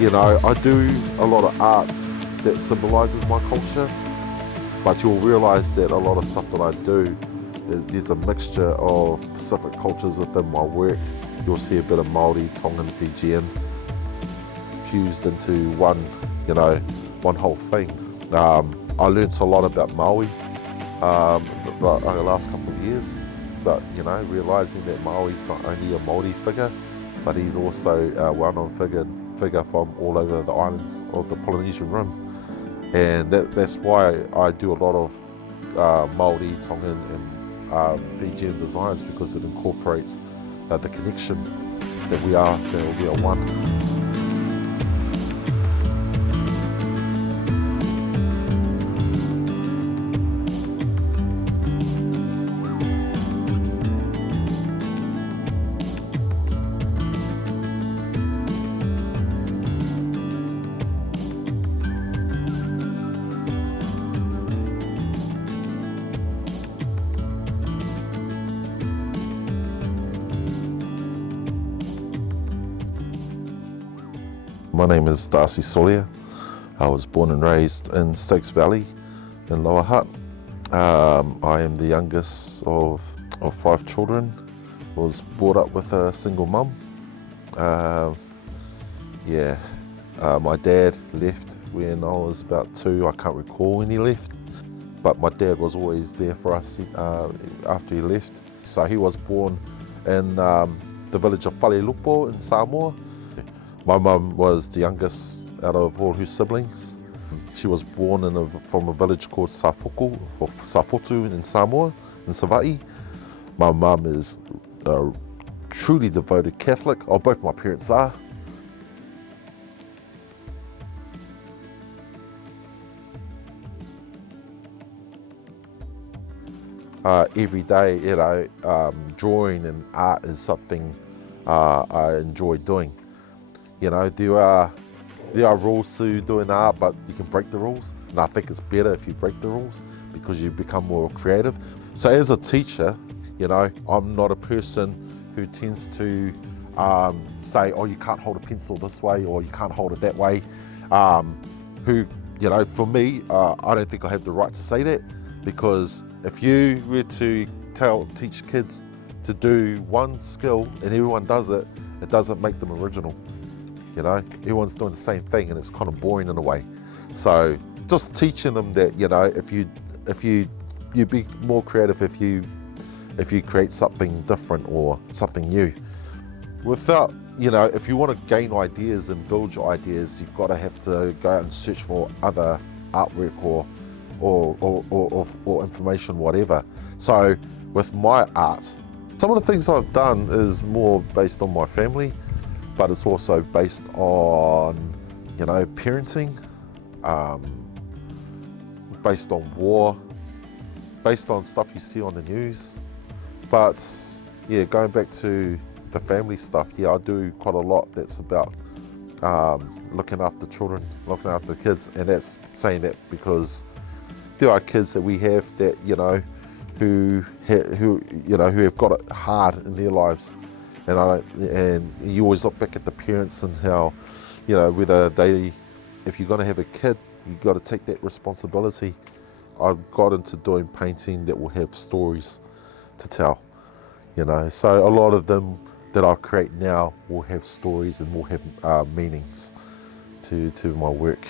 You know, I do a lot of art that symbolises my culture, but you'll realise that a lot of stuff that I do, there's a mixture of Pacific cultures within my work. You'll see a bit of Māori, Tongan, Fijian fused into one, one whole thing. I learnt a lot about Maui the last couple of years, but realising that Maui's not only a Māori figure, but he's also a well-known figure from all over the islands of the Polynesian Rim. And that's why I do a lot of Māori, Tongan and Fijian designs, because it incorporates the connection that we are one. My name is Darcy Solia. I was born and raised in Stokes Valley in Lower Hutt. I am the youngest of 5 children. Was brought up with a single mum. My dad left when I was about 2. I can't recall when he left, but my dad was always there for us after he left. So he was born in the village of Whalelupo in Samoa. My mum was the youngest out of all her siblings. She was born from a village called Safoku, or Safotu in Samoa, in Savaii. My mum is a truly devoted Catholic, or both my parents are. Every day, drawing and art is something I enjoy doing. There are rules to doing art, but you can break the rules. And I think it's better if you break the rules, because you become more creative. So as a teacher, I'm not a person who tends to say, oh, you can't hold a pencil this way, or you can't hold it that way. For me, I don't think I have the right to say that, because if you were to teach kids to do one skill and everyone does it, it doesn't make them original. Everyone's doing the same thing, and it's kind of boring in a way. So just teaching them that, if you be more creative if you create something different or something new. Without, if you want to gain ideas and build your ideas, you've got to have to go out and search for other artwork or information, whatever. So with my art, some of the things I've done is more based on my family, but it's also based on, parenting, based on war, based on stuff you see on the news. But yeah, going back to the family stuff, I do quite a lot that's about looking after children, looking after kids, and that's saying that because there are kids that we have that, who have got it hard in their lives. And you always look back at the parents and how, if you're going to have a kid, you've got to take that responsibility. I've got into doing painting that will have stories to tell, So a lot of them that I create now will have stories and will have meanings to my work.